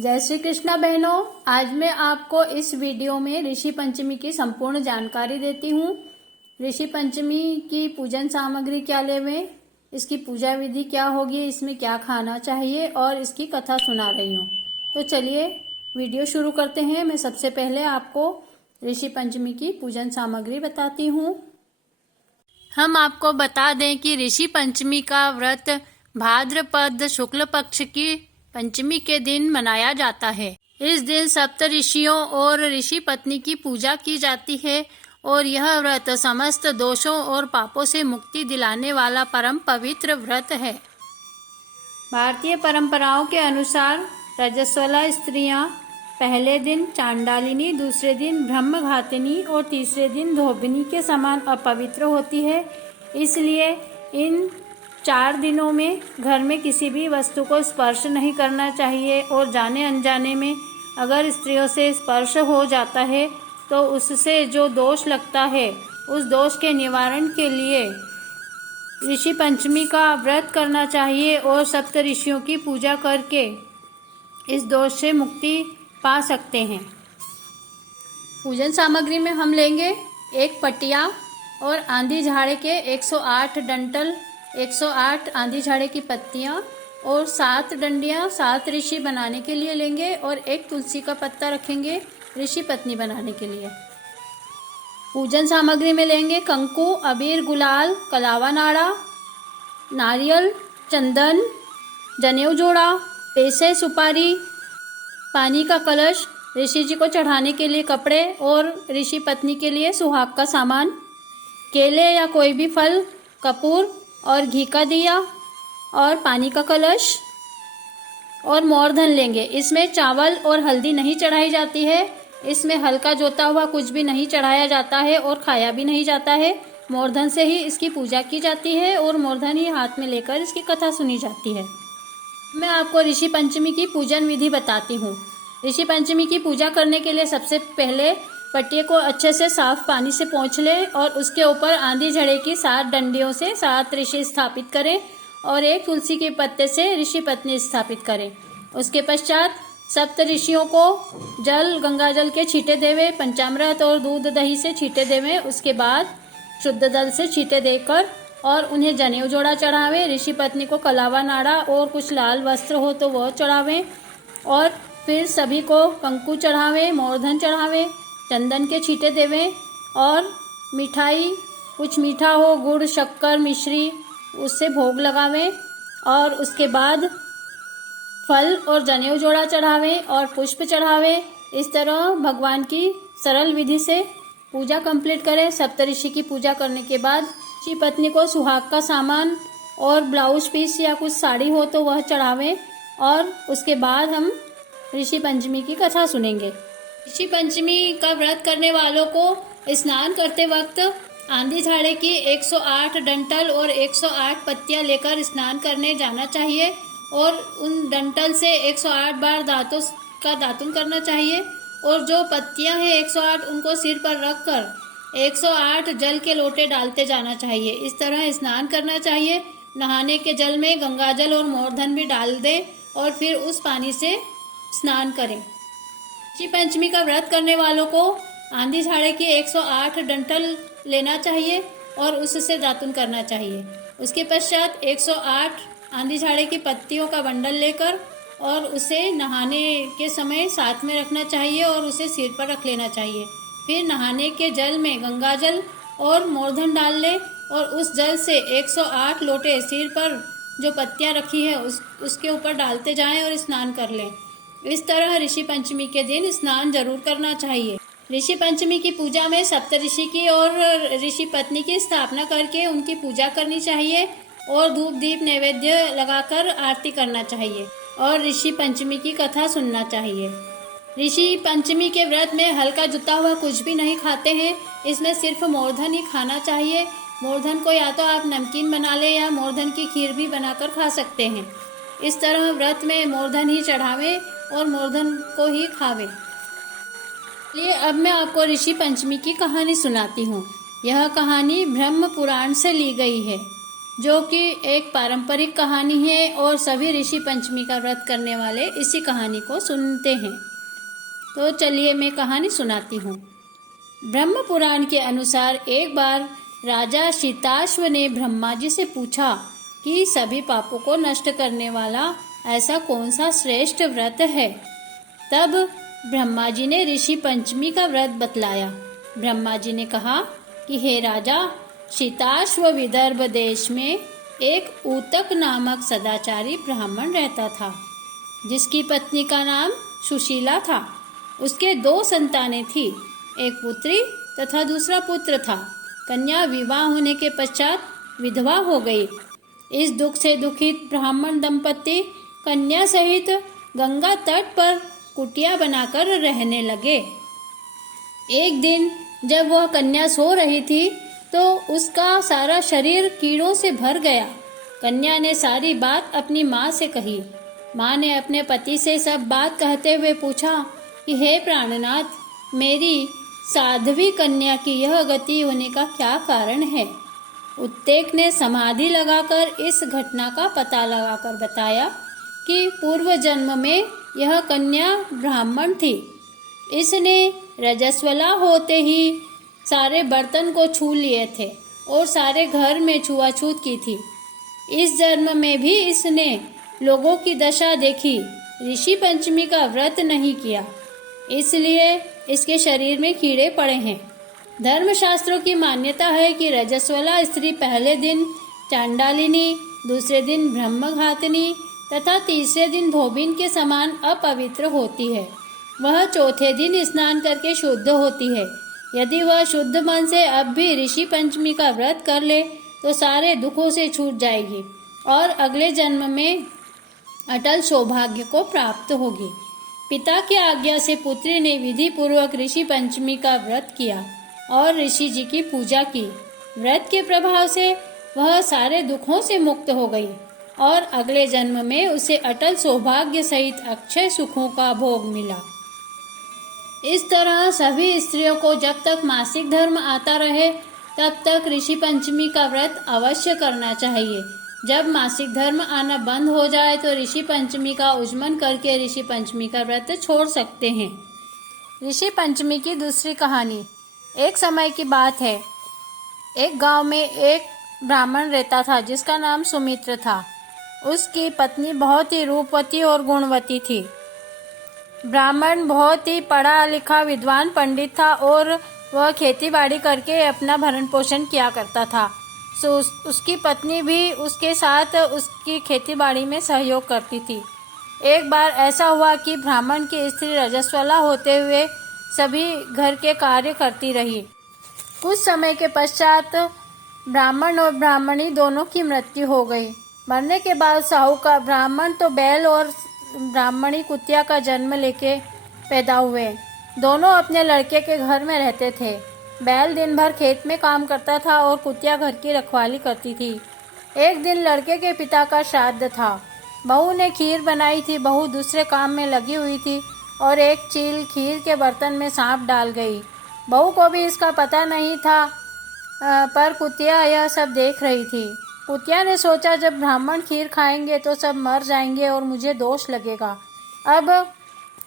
जय श्री कृष्णा बहनों, आज मैं आपको इस वीडियो में ऋषि पंचमी की संपूर्ण जानकारी देती हूँ। ऋषि पंचमी की पूजन सामग्री क्या लेवें, इसकी पूजा विधि क्या होगी, इसमें क्या खाना चाहिए और इसकी कथा सुना रही हूँ। तो चलिए वीडियो शुरू करते हैं। मैं सबसे पहले आपको ऋषि पंचमी की पूजन सामग्री बताती हूँ। हम आपको बता दें कि ऋषि पंचमी का व्रत भाद्रपद शुक्ल पक्ष की पंचमी के दिन मनाया जाता है। इस दिन सप्त ऋषियों और ऋषि पत्नी की पूजा की जाती है और यह व्रत समस्त दोषों और पापों से मुक्ति दिलाने वाला परम पवित्र व्रत है। भारतीय परंपराओं के अनुसार रजस्वला स्त्रियां पहले दिन चांडालिनी, दूसरे दिन ब्रह्मघातिनी और तीसरे दिन धोबिनी के समान अपवित्र होती है। इसलिए इन 4 दिनों में घर में किसी भी वस्तु को स्पर्श नहीं करना चाहिए और जाने अनजाने में अगर स्त्रियों से स्पर्श हो जाता है तो उससे जो दोष लगता है उस दोष के निवारण के लिए ऋषि पंचमी का व्रत करना चाहिए और सप्त ऋषियों की पूजा करके इस दोष से मुक्ति पा सकते हैं। पूजन सामग्री में हम लेंगे एक पटिया और आंधी झाड़े के 108 डंटल, 108 आंधी झाड़े की पत्तियां और 7 डंडियां 7 ऋषि बनाने के लिए लेंगे और एक तुलसी का पत्ता रखेंगे ऋषि पत्नी बनाने के लिए। पूजन सामग्री में लेंगे कंकु, अबीर, गुलाल, कलावा नाड़ा, नारियल, चंदन, जनेऊ जोड़ा, पैसे, सुपारी, पानी का कलश, ऋषि जी को चढ़ाने के लिए कपड़े और ऋषि पत्नी के लिए सुहाग का सामान, केले या कोई भी फल, कपूर और घी का दिया और पानी का कलश और मोरधन लेंगे। इसमें चावल और हल्दी नहीं चढ़ाई जाती है, इसमें हल्का जोता हुआ कुछ भी नहीं चढ़ाया जाता है और खाया भी नहीं जाता है। मोरधन से ही इसकी पूजा की जाती है और मोरधन ही हाथ में लेकर इसकी कथा सुनी जाती है। मैं आपको ऋषि पंचमी की पूजन विधि बताती हूँ। ऋषि पंचमी की पूजा करने के लिए सबसे पहले पट्टिए को अच्छे से साफ पानी से पोंछ लें और उसके ऊपर आंधी झड़े की 7 डंडियों से 7 ऋषि स्थापित करें और एक तुलसी के पत्ते से ऋषि पत्नी स्थापित करें। उसके पश्चात सप्त ऋषियों को जल, गंगा जल के छींटे देवे, पंचामृत और दूध दही से छींटे देवे। उसके बाद शुद्ध जल से छींटे देकर और उन्हें जनेऊ जोड़ा चढ़ावें। ऋषि पत्नी को कलावा नाड़ा और कुछ लाल वस्त्र हो तो वह चढ़ावें और फिर सभी को कंकु चढ़ावें, मोरधन चढ़ावें, चंदन के छींटे देवें और मिठाई, कुछ मीठा हो, गुड़, शक्कर, मिश्री, उससे भोग लगावें और उसके बाद फल और जनेऊ जोड़ा चढ़ावें और पुष्प चढ़ावें। इस तरह भगवान की सरल विधि से पूजा कंप्लीट करें। सप्तऋषि की पूजा करने के बाद ऋषि पत्नी को सुहाग का सामान और ब्लाउज पीस या कुछ साड़ी हो तो वह चढ़ावें और उसके बाद हम ऋषि पंचमी की कथा सुनेंगे। ऋषि पंचमी का व्रत करने वालों को स्नान करते वक्त आंधी झाड़े की 108 डंटल और 108 पत्तियां लेकर स्नान करने जाना चाहिए और उन डंटल से 108 बार दांतों का दातुन करना चाहिए और जो पत्तियां हैं 108 उनको सिर पर रखकर 108 जल के लोटे डालते जाना चाहिए। इस तरह स्नान करना चाहिए। नहाने के जल में गंगा जल और मोरधन भी डाल दें और फिर उस पानी से स्नान करें। ऋषि पंचमी का व्रत करने वालों को आंधी झाड़े की 108 डंठल लेना चाहिए और उससे दातुन करना चाहिए। उसके पश्चात 108 आंधी झाड़े की पत्तियों का बंडल लेकर और उसे नहाने के समय साथ में रखना चाहिए और उसे सिर पर रख लेना चाहिए। फिर नहाने के जल में गंगा जल और मोरधन डाल लें और उस जल से 108 लोटे सिर पर जो पत्तियां रखी है उसके ऊपर डालते जाएं और स्नान कर लें। इस तरह ऋषि पंचमी के दिन स्नान जरूर करना चाहिए। ऋषि पंचमी की पूजा में सप्त ऋषि की और ऋषि पत्नी की स्थापना करके उनकी पूजा करनी चाहिए और धूप दीप नैवेद्य लगाकर आरती करना चाहिए और ऋषि पंचमी की कथा सुनना चाहिए। ऋषि पंचमी के व्रत में हल्का जुता हुआ कुछ भी नहीं खाते हैं। इसमें सिर्फ मोरधन ही खाना चाहिए। मोरधन को या तो आप नमकीन बना लें या मोरधन की खीर भी बनाकर खा सकते हैं। इस तरह व्रत में मोरधन ही चढ़ावें और मोरधन को ही खावें। चलिए अब मैं आपको ऋषि पंचमी की कहानी सुनाती हूँ। यह कहानी ब्रह्म पुराण से ली गई है। जो कि एक पारंपरिक कहानी है और सभी ऋषि पंचमी का व्रत करने वाले इसी कहानी को सुनते हैं। तो चलिए मैं कहानी सुनाती हूँ। ब्रह्म पुराण के अनुसार एक बार राजा शीताश्व ने ब्रह्मा जी से पूछा कि सभी पापों को नष्ट करने वाला ऐसा कौन सा श्रेष्ठ व्रत है। तब ब्रह्मा जी ने ऋषि पंचमी का व्रत बतलाया। ब्रह्मा जी ने कहा कि हे राजा, शीताश्व विदर्भ देश में एक ऊतक नामक सदाचारी ब्राह्मण रहता था, जिसकी पत्नी का नाम सुशीला था। उसके 2 संतानें थी, एक पुत्री तथा दूसरा पुत्र था। कन्या विवाह होने के पश्चात विधवा हो गई। इस दुख से दुखित ब्राह्मण दंपति कन्या सहित गंगा तट पर कुटिया बनाकर रहने लगे। एक दिन जब वह कन्या सो रही थी तो उसका सारा शरीर कीड़ों से भर गया। कन्या ने सारी बात अपनी माँ से कही। माँ ने अपने पति से सब बात कहते हुए पूछा कि हे प्राणनाथ, मेरी साध्वी कन्या की यह गति होने का क्या कारण है। उत्तेक ने समाधि लगाकर इस घटना का पता लगाकर बताया कि पूर्व जन्म में यह कन्या ब्राह्मण थी। इसने रजस्वला होते ही सारे बर्तन को छू लिए थे और सारे घर में छुआछूत की थी। इस जन्म में भी इसने लोगों की दशा देखी, ऋषि पंचमी का व्रत नहीं किया, इसलिए इसके शरीर में कीड़े पड़े हैं। धर्मशास्त्रों की मान्यता है कि रजस्वला स्त्री पहले दिन चांडालिनी, दूसरे दिन ब्रह्मघातिनी तथा तीसरे दिन धोबिन के समान अपवित्र होती है। वह चौथे दिन स्नान करके शुद्ध होती है। यदि वह शुद्ध मन से अब भी ऋषि पंचमी का व्रत कर ले तो सारे दुखों से छूट जाएगी और अगले जन्म में अटल सौभाग्य को प्राप्त होगी। पिता की आज्ञा से पुत्री ने विधि पूर्वक ऋषि पंचमी का व्रत किया और ऋषि जी की पूजा की। व्रत के प्रभाव से वह सारे दुखों से मुक्त हो गई और अगले जन्म में उसे अटल सौभाग्य सहित अक्षय सुखों का भोग मिला। इस तरह सभी स्त्रियों को जब तक मासिक धर्म आता रहे तब तक ऋषि पंचमी का व्रत अवश्य करना चाहिए। जब मासिक धर्म आना बंद हो जाए तो ऋषि पंचमी का उज्मन करके ऋषि पंचमी का व्रत छोड़ सकते हैं। ऋषि पंचमी की दूसरी कहानी। एक समय की बात है, एक गांव में एक ब्राह्मण रहता था जिसका नाम सुमित्र था। उसकी पत्नी बहुत ही रूपवती और गुणवती थी। ब्राह्मण बहुत ही पढ़ा लिखा विद्वान पंडित था और वह खेती बाड़ी करके अपना भरण पोषण किया करता था। उसकी पत्नी भी उसके साथ उसकी खेती बाड़ी में सहयोग करती थी। एक बार ऐसा हुआ कि ब्राह्मण की स्त्री रजस्वला होते हुए सभी घर के कार्य करती रही। कुछ समय के पश्चात ब्राह्मण और ब्राह्मणी दोनों की मृत्यु हो गई। मरने के बाद साहूकार ब्राह्मण तो बैल और ब्राह्मणी कुतिया का जन्म लेके पैदा हुए। दोनों अपने लड़के के घर में रहते थे। बैल दिन भर खेत में काम करता था और कुतिया घर की रखवाली करती थी। एक दिन लड़के के पिता का श्राद्ध था। बहू ने खीर बनाई थी। बहू दूसरे काम में लगी हुई थी और एक चील खीर के बर्तन में सांप डाल गई। बहू को भी इसका पता नहीं था, पर कुतिया यह सब देख रही थी। कुतिया ने सोचा जब ब्राह्मण खीर खाएंगे तो सब मर जाएंगे और मुझे दोष लगेगा। अब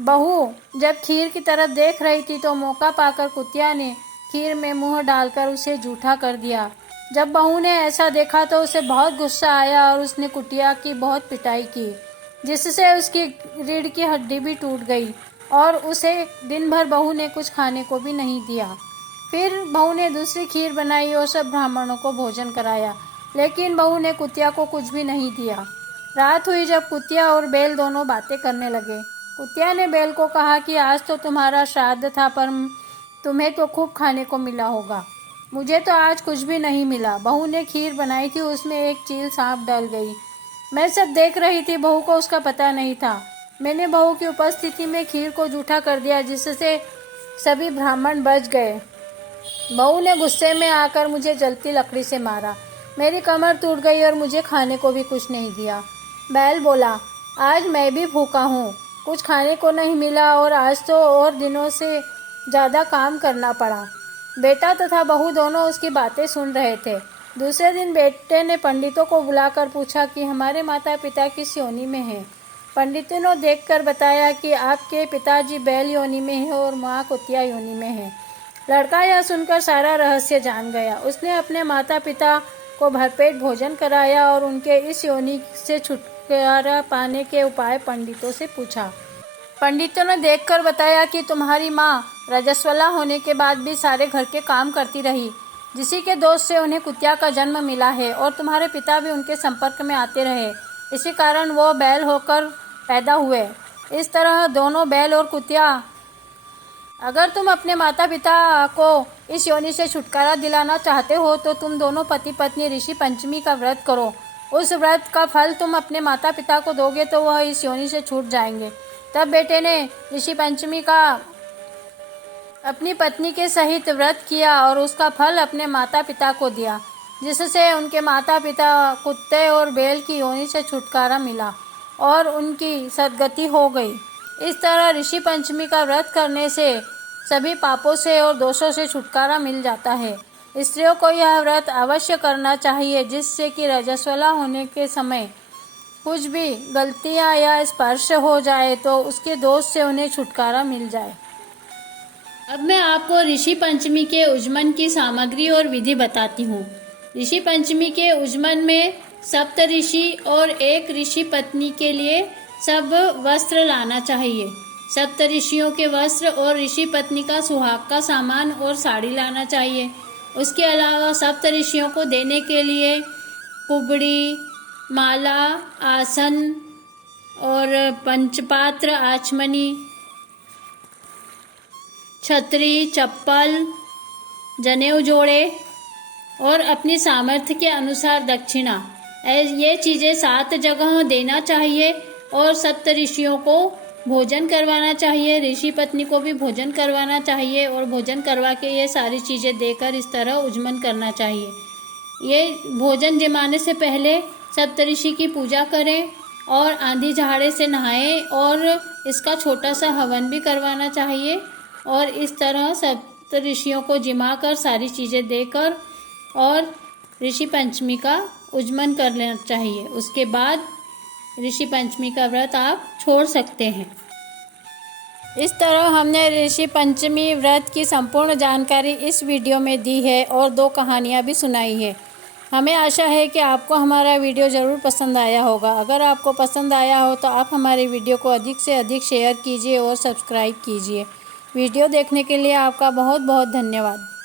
बहू जब खीर की तरफ देख रही थी तो मौका पाकर कुतिया ने खीर में मुंह डालकर उसे जूठा कर दिया। जब बहू ने ऐसा देखा तो उसे बहुत गुस्सा आया और उसने कुतिया की बहुत पिटाई की, जिससे उसकी रीढ़ की हड्डी भी टूट गई और उसे दिन भर बहू ने कुछ खाने को भी नहीं दिया। फिर बहू ने दूसरी खीर बनाई और सब ब्राह्मणों को भोजन कराया, लेकिन बहू ने कुतिया को कुछ भी नहीं दिया। रात हुई जब कुतिया और बैल दोनों बातें करने लगे। कुतिया ने बैल को कहा कि आज तो तुम्हारा श्राद्ध था, पर तुम्हें तो खूब खाने को मिला होगा, मुझे तो आज कुछ भी नहीं मिला। बहू ने खीर बनाई थी, उसमें एक चील सांप डल गई। मैं सब देख रही थी, बहू को उसका पता नहीं था। मैंने बहू की उपस्थिति में खीर को जूठा कर दिया, जिससे सभी ब्राह्मण बच गए। बहू ने गुस्से में आकर मुझे जलती लकड़ी से मारा। मेरी कमर टूट गई और मुझे खाने को भी कुछ नहीं दिया। बैल बोला, आज मैं भी भूखा हूँ, कुछ खाने को नहीं मिला और आज तो और दिनों से ज़्यादा काम करना पड़ा। बेटा तथा बहू दोनों उसकी बातें सुन रहे थे। दूसरे दिन बेटे ने पंडितों को बुलाकर पूछा कि हमारे माता पिता किस योनि में हैं। पंडितों ने देखकर बताया कि आपके पिताजी बैल योनि में हैं और माँ कुतिया योनि में है। लड़का यह सुनकर सारा रहस्य जान गया। उसने अपने माता पिता को भरपेट भोजन कराया और उनके इस योनि से छुटकारा पाने के उपाय पंडितों से पूछा। पंडितों ने देखकर बताया कि तुम्हारी माँ रजस्वला होने के बाद भी सारे घर के काम करती रही, जिसी के दोष से उन्हें कुतिया का जन्म मिला है, और तुम्हारे पिता भी उनके संपर्क में आते रहे, इसी कारण वो बैल होकर पैदा हुए। इस तरह दोनों बैल और कुतिया। अगर तुम अपने माता पिता को इस योनि से छुटकारा दिलाना चाहते हो तो तुम दोनों पति पत्नी ऋषि पंचमी का व्रत करो। उस व्रत का फल तुम अपने माता पिता को दोगे तो वह इस योनि से छूट जाएंगे। तब बेटे ने ऋषि पंचमी का अपनी पत्नी के सहित व्रत किया और उसका फल अपने माता पिता को दिया, जिससे उनके माता पिता कुत्ते और बैल की योनि से छुटकारा मिला और उनकी सद्गति हो गई। इस तरह ऋषि पंचमी का व्रत करने से सभी पापों से और दोषों से छुटकारा मिल जाता है। स्त्रियों को यह व्रत अवश्य करना चाहिए, जिससे कि रजस्वला होने के समय कुछ भी गलतियां या स्पर्श हो जाए तो उसके दोष से उन्हें छुटकारा मिल जाए। अब मैं आपको ऋषि पंचमी के उज्जमन की सामग्री और विधि बताती हूँ। ऋषि पंचमी के उज्जमन में सप्त ऋषि और एक ऋषि पत्नी के लिए सब वस्त्र लाना चाहिए। सप्त ऋषियों के वस्त्र और ऋषि पत्नी का सुहाग का सामान और साड़ी लाना चाहिए। उसके अलावा सप्त ऋषियों को देने के लिए कुबड़ी, माला, आसन और पंचपात्र, आचमनी, छतरी, चप्पल, जनेऊ जोड़े और अपनी सामर्थ्य के अनुसार दक्षिणा, ये चीज़ें 7 जगह देना चाहिए। और सप्त ऋषियों को भोजन करवाना चाहिए, ऋषि पत्नी को भी भोजन करवाना चाहिए और भोजन करवा के ये सारी चीज़ें देकर इस तरह उज्जमन करना चाहिए। ये भोजन जमाने से पहले सप्त ऋषि की पूजा करें और आंधी झाड़े से नहाएं और इसका छोटा सा हवन भी करवाना चाहिए। और इस तरह सप्त ऋषियों को जिमा कर सारी चीज़ें देकर और ऋषि पंचमी का उज्जमन कर लेना चाहिए। उसके बाद ऋषि पंचमी का व्रत आप छोड़ सकते हैं। इस तरह हमने ऋषि पंचमी व्रत की संपूर्ण जानकारी इस वीडियो में दी है और 2 कहानियाँ भी सुनाई है। हमें आशा है कि आपको हमारा वीडियो ज़रूर पसंद आया होगा। अगर आपको पसंद आया हो तो आप हमारे वीडियो को अधिक से अधिक शेयर कीजिए और सब्सक्राइब कीजिए। वीडियो देखने के लिए आपका बहुत बहुत धन्यवाद।